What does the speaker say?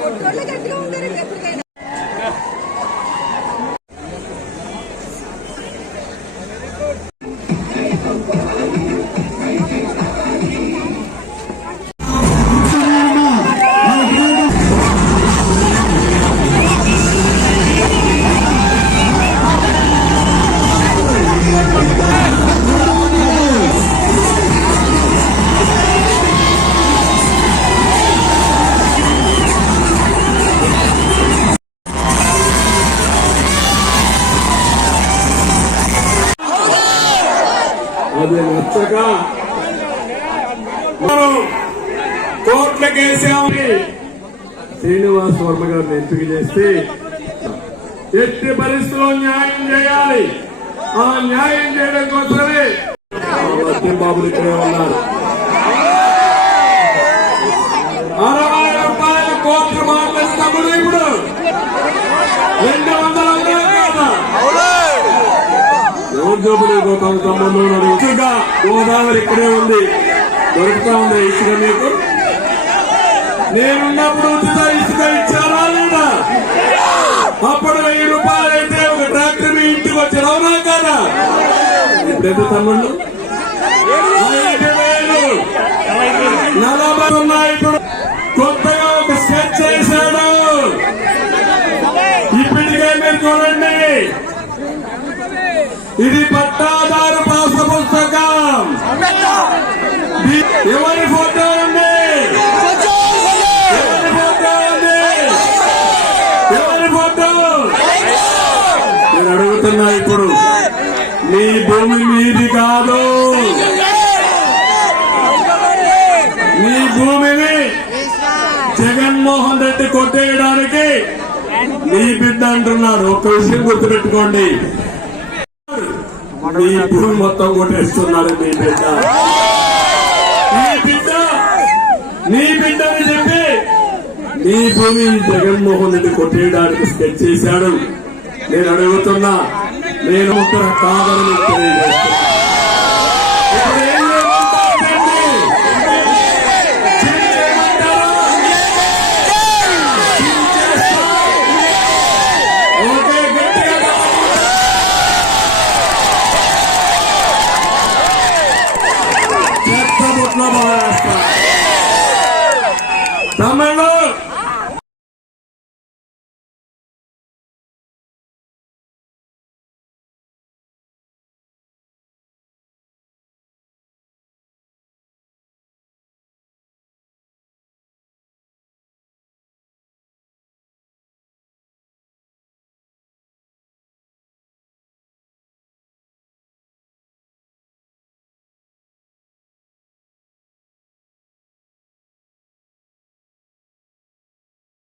పొట్టోళ్ళే గట్టిగా అది నచ్చక మనం కోట్లకేసామని శ్రీనివాస్ వర్మ గారిని ఎంపిక చేస్తే ఎట్టి పరిస్థితుల్లో న్యాయం చేయాలి. ఆ న్యాయం చేయడం కోసమే. బాబులు ఇక్కడే ఉన్నారు. రోజుబులు గోతాం సంబంధం గోదావరి ఇక్కడే ఉంది. దొరుకుతా ఉంది ఇసుక మీకు? నేనున్నప్పుడు ఉచిత ఇసుక ఇచ్చారా లేదా? అప్పుడు వెయ్యి రూపాయలు అయితే ఒక ట్రాక్టర్ మీ ఇంటికి వచ్చి అవునా కదా ఇప్పుడైతే తమ్ముళ్ళు? నలభై ఉన్నాయి ఇది పట్టాదారు పాస పుస్తకం. ఎవరి ఫోటో ఉంది ఎవరి ఫోటో ఉంది ఎవరి ఫోటో నేను అడుగుతున్నా ఇప్పుడు నీ భూమి మీది కాదు. నీ భూమిని జగన్మోహన్ రెడ్డి కొట్టేయడానికి నీ బిడ్డ అంటున్నారు. ఒక్క విషయం గుర్తుపెట్టుకోండి. నీ భూమి మొత్తం కొట్టేస్తున్నాడు నీ బిడ్డ నీ బిడ్డ నీ బిడ్డని చెప్పి నీ భూమి జగన్మోహన్ రెడ్డి కొట్టేయడానికి స్కెచ్ చేశాడు నేను అడుగుతున్నా నేను ఉత్తర కాదని తెలియజేస్తున్నా.